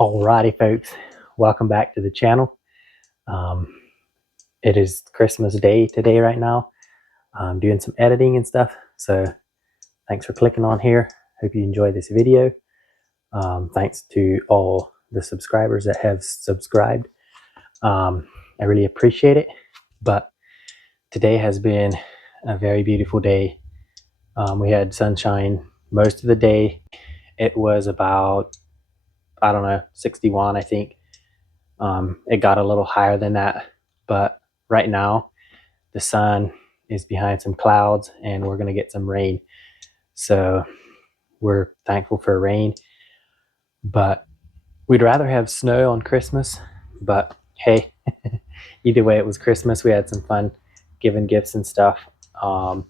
Alrighty folks, welcome back to the channel. It is Christmas Day today right now. I'm doing some editing and stuff, so thanks for clicking on here. Hope you enjoy this video. Thanks to all the subscribers that have subscribed. I really appreciate it. But today has been a very beautiful day. We had sunshine most of the day. It was about, I don't know, 61 I think. It got a little higher than that, but right now the sun is behind some clouds and we're going to get some rain. So we're thankful for rain, but we'd rather have snow on Christmas. But hey, either way, it was Christmas. We had some fun giving gifts and stuff. And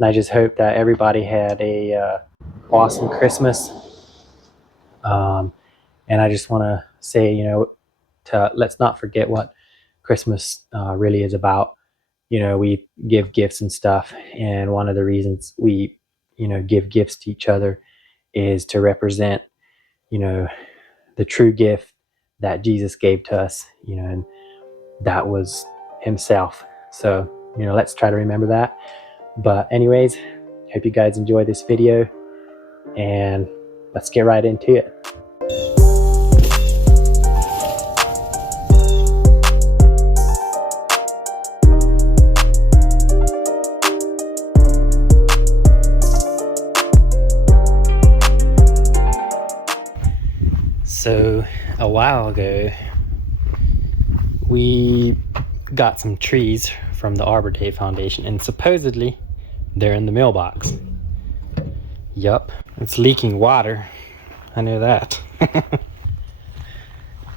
I just hope that everybody had a awesome Christmas. And I just want to say, let's not forget what Christmas really is about. We give gifts and stuff, and one of the reasons we give gifts to each other is to represent the true gift that Jesus gave to us, and that was himself. So let's try to remember that. But anyways, hope you guys enjoy this video, and let's get right into it. So a while ago, we got some trees from the Arbor Day Foundation, and supposedly they're in the mailbox. Yup, it's leaking water. I know that.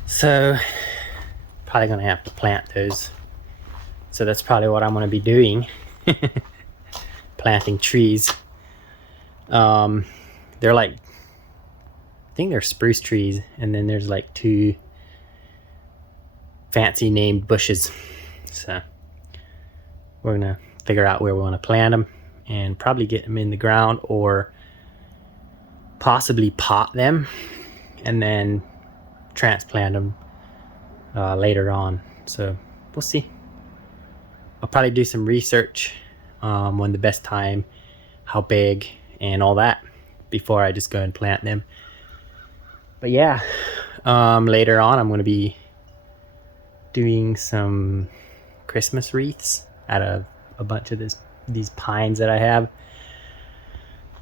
So probably gonna have to plant those. So that's probably what I'm gonna be doing. Planting trees. They're like, I think they're spruce trees, and then there's like two fancy named bushes. So we're gonna figure out where we want to plant them and probably get them in the ground, or possibly pot them and then transplant them later on. So we'll see. I'll probably do some research on the best time, how big, and all that before I just go and plant them. But yeah, later on I'm going to be doing some Christmas wreaths out of a bunch of these pines that I have.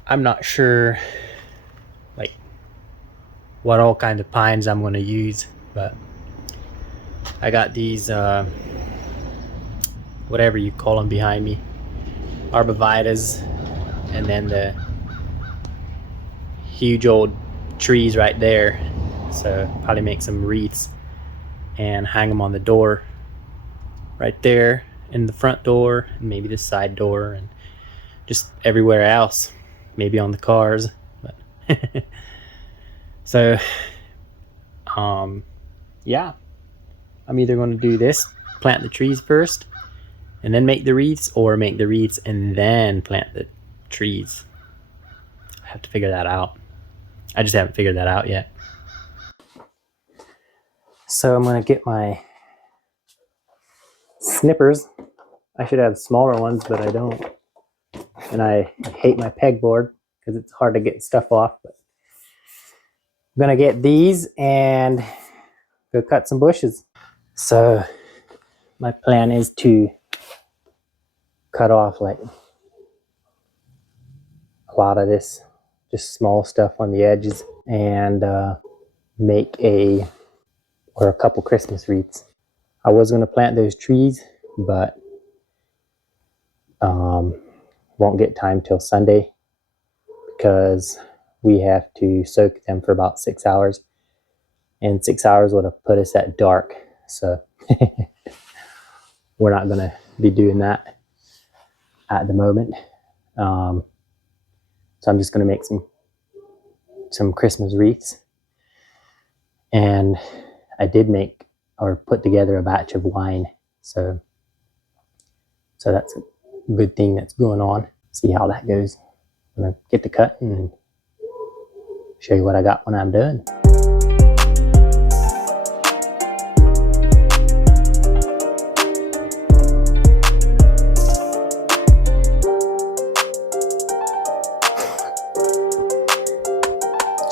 I'm not sure like what all kinds of pines I'm going to use, but I got these whatever you call them behind me, arborvitaes, and then the huge old trees right there. So probably make some wreaths and hang them on the door right there, in the front door, and maybe the side door, and just everywhere else, maybe on the cars. But so yeah, I'm either going to do this, plant the trees first and then make the wreaths, or make the wreaths and then plant the trees. I have to figure that out. I just haven't figured that out yet. So I'm going to get my snippers. I should have smaller ones, but I don't. And I hate my pegboard because it's hard to get stuff off. But I'm going to get these and go cut some bushes. So my plan is to cut off like a lot of this, just small stuff on the edges, and make a couple Christmas wreaths. I was going to plant those trees, but won't get time till Sunday because we have to soak them for about 6 hours, and 6 hours would have put us at dark. So we're not going to be doing that at the moment. So I'm just going to make some Christmas wreaths. And I did make or put together a batch of wine. So that's a good thing that's going on. See how that goes. I'm going to get to cutting and show you what I got when I'm done.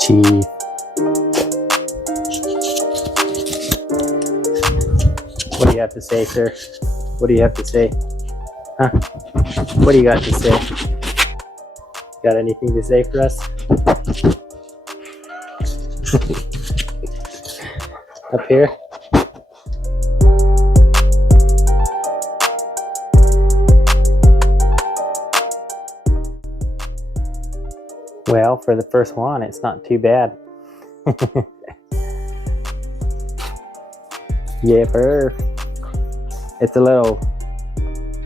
Gee. What do you have to say, sir? What do you have to say? Huh? What do you got to say? Got anything to say for us? Up here? Well, for the first one, it's not too bad. Yeah, it's a little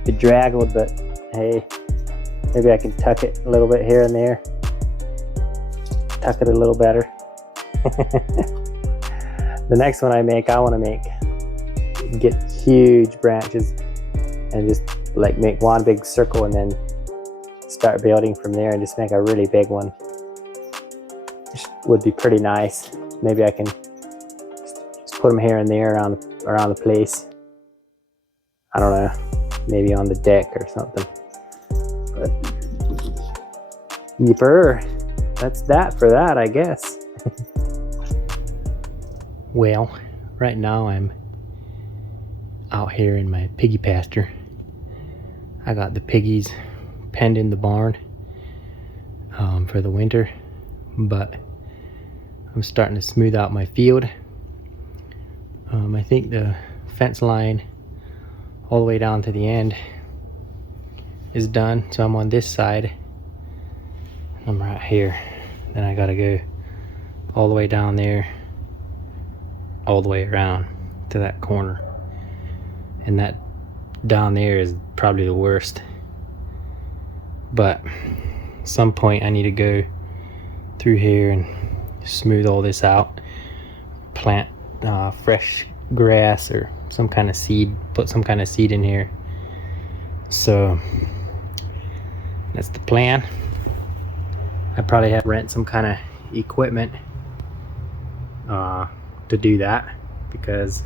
bedraggled, but hey, maybe I can tuck it a little bit here and there. Tuck it a little better. The next one I want to get huge branches and just like make one big circle and then start building from there and just make a really big one. Which would be pretty nice. Maybe I can just put them here and there around the place. I don't know, maybe on the deck or something. But yipper, that's that for that, I guess. Well, right now I'm out here in my piggy pasture. I got the piggies penned in the barn for the winter, but I'm starting to smooth out my field. I think the fence line all the way down to the end is done, so I'm on this side. I'm right here. Then I gotta go all the way down there, all the way around to that corner, and that down there is probably the worst. But at some point I need to go through here and smooth all this out, plant fresh grass or some kind of seed, put some kind of seed in here. So that's the plan. I probably have to rent some kind of equipment to do that, because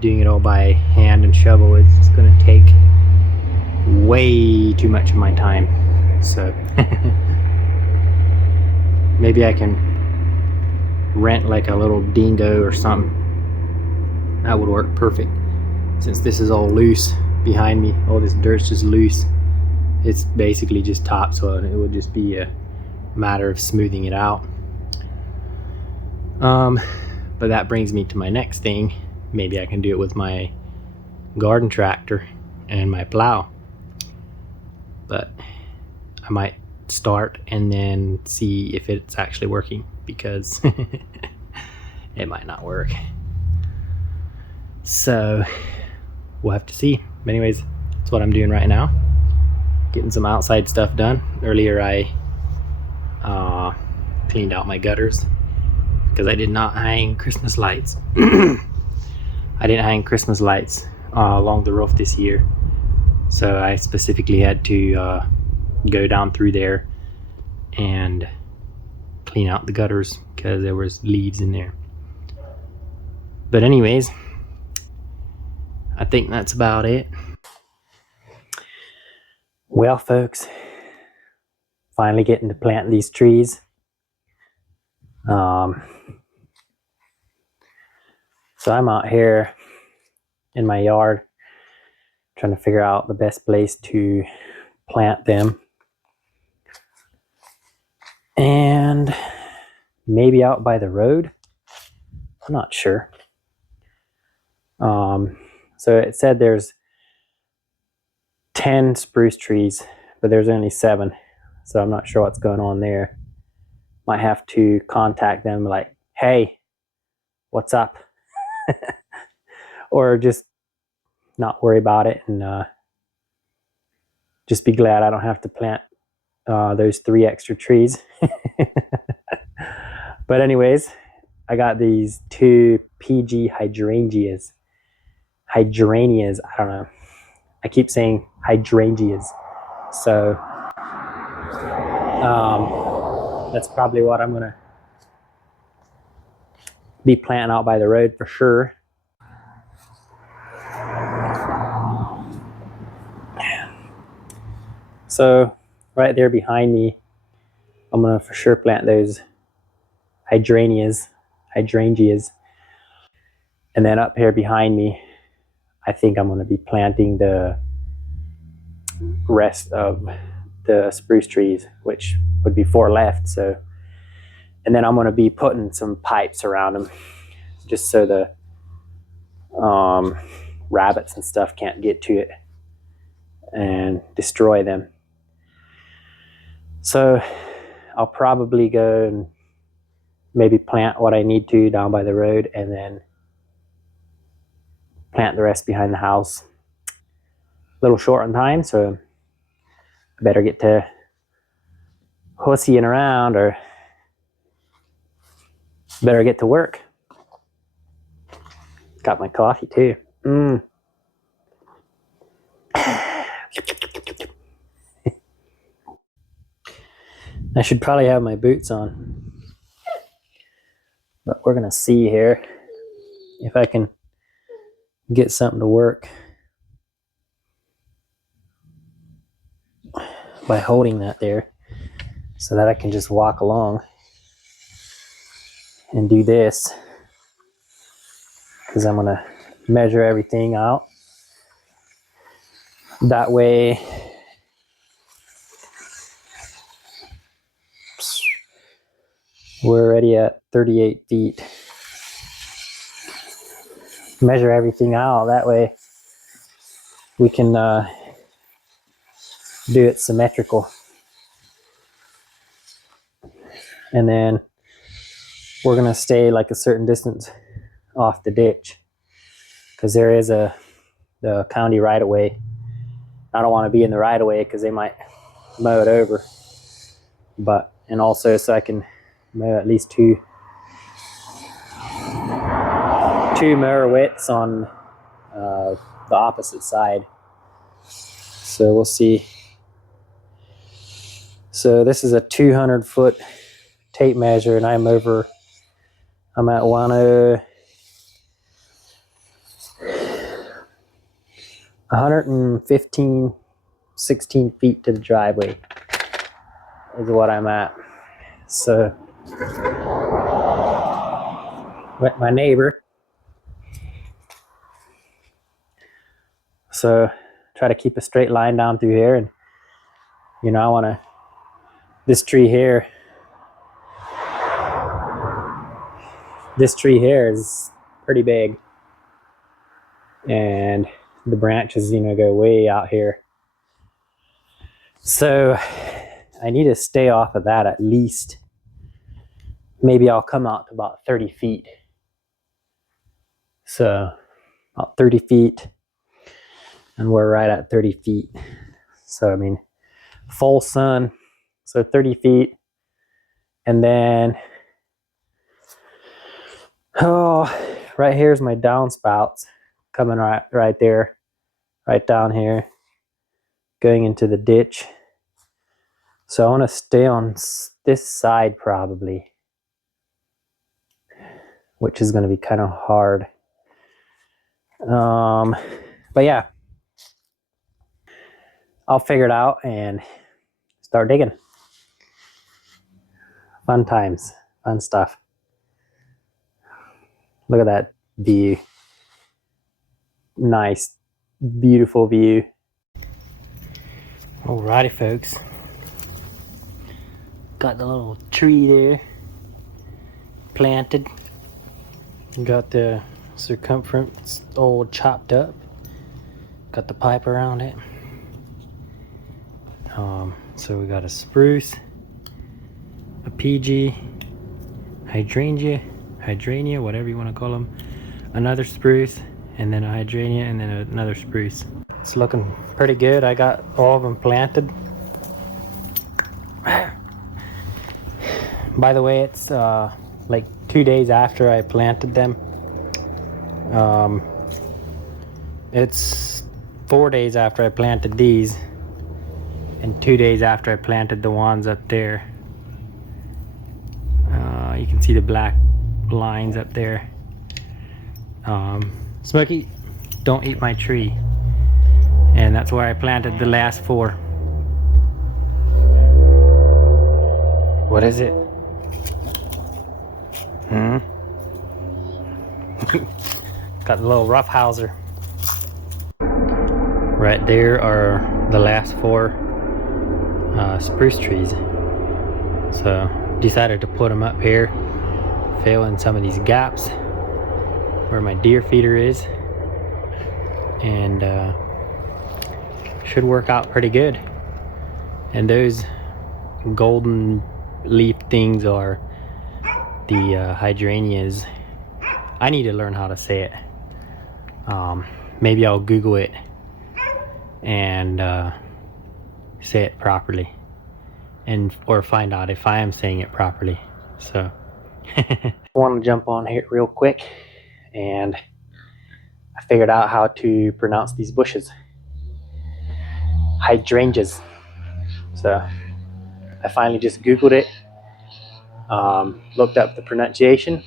doing it all by hand and shovel is just going to take way too much of my time. So maybe I can rent like a little dingo or something. That would work perfect, since this is all loose behind me. All this dirt's just loose. It's basically just topsoil, and it would just be a matter of smoothing it out. But that brings me to my next thing. Maybe I can do it with my garden tractor and my plow. But I might start and then see if it's actually working, because it might not work. So we'll have to see. But anyways, that's what I'm doing right now. Getting some outside stuff done. Earlier I cleaned out my gutters because I did not hang Christmas lights. I didn't hang Christmas lights along the roof this year. So I specifically had to go down through there and clean out the gutters because there was leaves in there. But anyways, I think that's about it. Well, folks, finally getting to plant these trees. So I'm out here in my yard trying to figure out the best place to plant them. And maybe out by the road. I'm not sure. So it said there's 10 spruce trees, but there's only 7. So I'm not sure what's going on there. Might have to contact them like, hey, what's up? Or just not worry about it and just be glad I don't have to plant those 3 extra trees. But anyways, I got these 2 PG hydrangeas. I don't know. I keep saying hydrangeas. So that's probably what I'm gonna be planting out by the road for sure. So right there behind me, I'm gonna for sure plant those hydrangeas. And then up here behind me, I think I'm going to be planting the rest of the spruce trees, which would be 4 left. So, and then I'm going to be putting some pipes around them, just so the rabbits and stuff can't get to it and destroy them. So I'll probably go and maybe plant what I need to down by the road, and then plant the rest behind the house. A little short on time, so I better get to hussying around, or better get to work. Got my coffee too. I should probably have my boots on, but we're gonna see here if I can get something to work by holding that there, so that I can just walk along and do this, because I'm gonna measure everything out. That way we're already at 38 feet. Measure everything out, that way we can do it symmetrical. And then we're gonna stay like a certain distance off the ditch, because there is the county right of way. I don't want to be in the right of way because they might mow it over, but and also so I can mow at least two mower widths on the opposite side. So we'll see. So this is a 200-foot tape measure, and I'm at 16 feet to the driveway is what I'm at. So with my neighbor, so try to keep a straight line down through here. And you know, I want to, this tree here is pretty big, and the branches, you know, go way out here. So I need to stay off of that at least. Maybe I'll come out to about 30 feet. So about 30 feet, and we're right at 30 feet. So I mean, full sun, so 30 feet. And then, right here's my downspouts coming right there, right down here, going into the ditch. So I want to stay on this side probably, which is going to be kind of hard. But yeah, I'll figure it out and start digging. Fun times, fun stuff. Look at that view. Nice, beautiful view. Alrighty, folks. Got the little tree there planted. Got the circumference all chopped up. Got the pipe around it. So we got a spruce, a PG, hydrangea, whatever you want to call them, another spruce, and then a hydrangea, and then another spruce. It's looking pretty good. I got all of them planted. By the way, it's like 2 days after I planted them. It's 4 days after I planted these, and 2 days after I planted the ones up there. You can see the black lines up there. Smokey, don't eat my tree. And that's where I planted the last 4. What is it? Got the little roughhouser. Right there are the last 4 spruce trees. So decided to put them up here, fill in some of these gaps where my deer feeder is, and should work out pretty good. And those golden leaf things are the hydrangeas. I need to learn how to say it. Maybe I'll Google it and say it properly, or find out if I am saying it properly. So I want to jump on here real quick, and I figured out how to pronounce these bushes. Hydrangeas. So I finally just Googled it, looked up the pronunciation,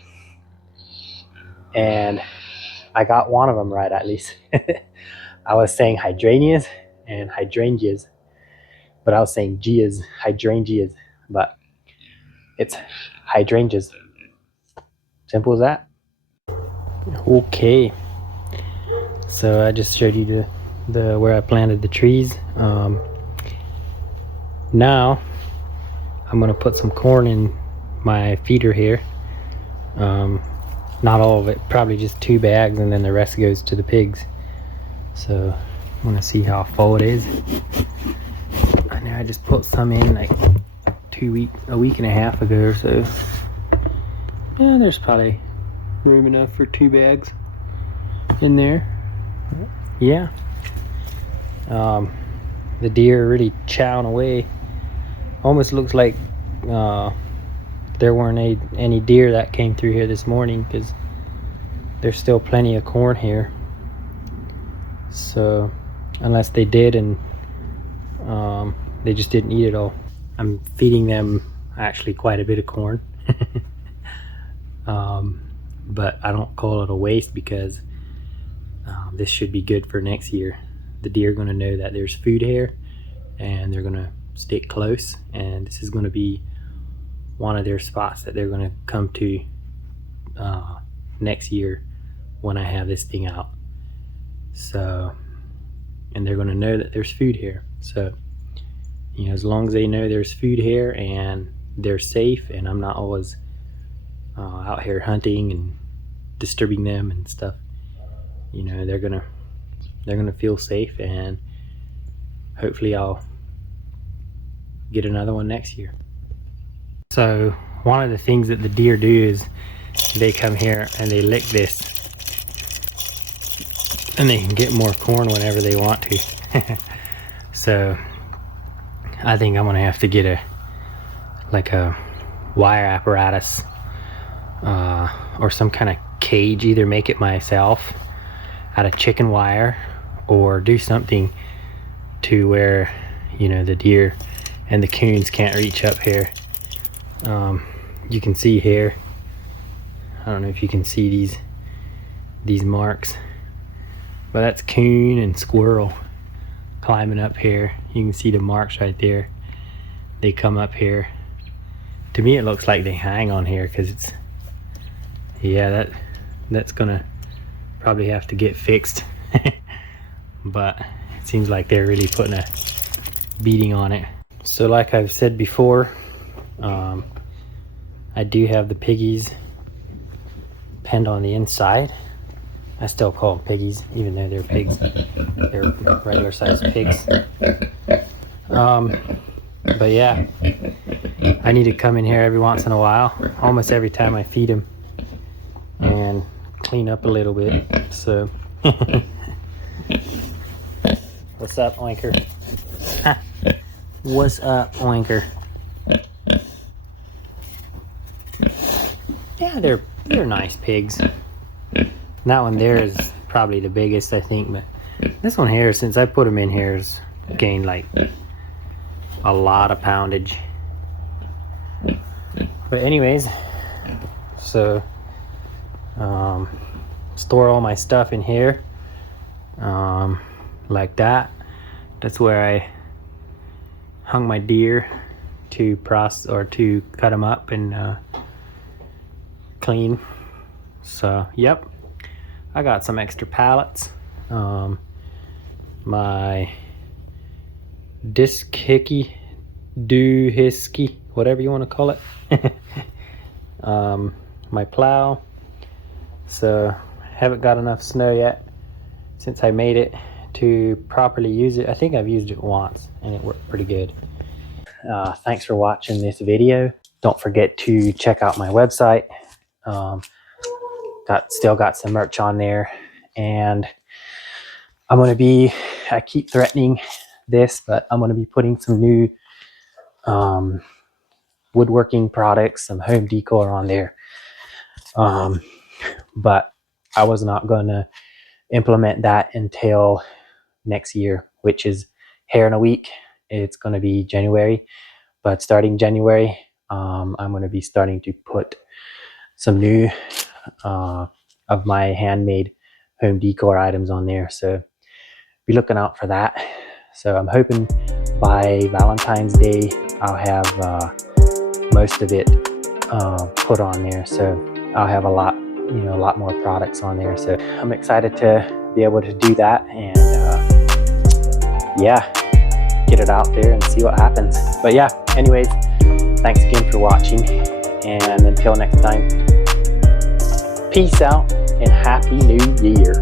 and I got one of them right at least. I was saying hydrangeas and hydrangeas, but I was saying hydrangeas, but it's hydrangeas. Simple as that. Okay, so I just showed you the where I planted the trees. Now I'm gonna put some corn in my feeder here. Not all of it, probably just 2 bags, and then the rest goes to the pigs. So I'm gonna see how full it is. I know I just put some in like a week and a half ago or so. Yeah, there's probably room enough for 2 bags in there. Yeah. The deer are really chowing away. Almost looks like there weren't any deer that came through here this morning, because there's still plenty of corn here. So unless they did, and they just didn't eat it all. I'm feeding them actually quite a bit of corn. But I don't call it a waste, because this should be good for next year. The deer are going to know that there's food here, and they're going to stick close, and this is going to be one of their spots that they're going to come to next year when I have this thing out. So, and they're going to know that there's food here. So, you know, as long as they know there's food here and they're safe, and I'm not always out here hunting and disturbing them and stuff, you know, they're gonna feel safe, and hopefully I'll get another one next year. So one of the things that the deer do is they come here and they lick this, and they can get more corn whenever they want to. So I think I'm gonna have to get a wire apparatus or some kind of cage, either make it myself out of chicken wire, or do something to where, you know, the deer and the coons can't reach up here. You can see here, I don't know if you can see these marks, but that's coon and squirrel climbing up here. You can see the marks right there. They come up here. To me it looks like they hang on here, because it's, yeah, that's gonna probably have to get fixed. But it seems like they're really putting a beating on it. So like I've said before, I do have the piggies penned on the inside. I still call them piggies, even though they're pigs. They're regular sized pigs. But yeah, I need to come in here every once in a while, almost every time I feed them, and clean up a little bit. So what's up, Oinker? What's up, Oinker? Yeah, they're nice pigs. That one there is probably the biggest, I think, but this one here, since I put him in here, has gained like a lot of poundage. But anyways, so store all my stuff in here, like that. That's where I hung my deer to cut them up and clean. So yep, I got some extra pallets. My doohickey, whatever you want to call it. My plow. So haven't got enough snow yet since I made it to properly use it. I think I've used it once and it worked pretty good. Thanks for watching this video. Don't forget to check out my website. Still got some merch on there, and I keep threatening this, but I'm going to be putting some new woodworking products, some home decor on there. But I was not going to implement that until next year, which is here in a week. It's going to be January, but starting January, I'm going to be starting to put some new of my handmade home decor items on there, so be looking out for that. So I'm hoping by Valentine's Day I'll have most of it put on there, so I'll have a lot more products on there. So I'm excited to be able to do that, and yeah, get it out there and see what happens. But yeah, anyways, thanks again for watching, and until next time, peace out and Happy New Year.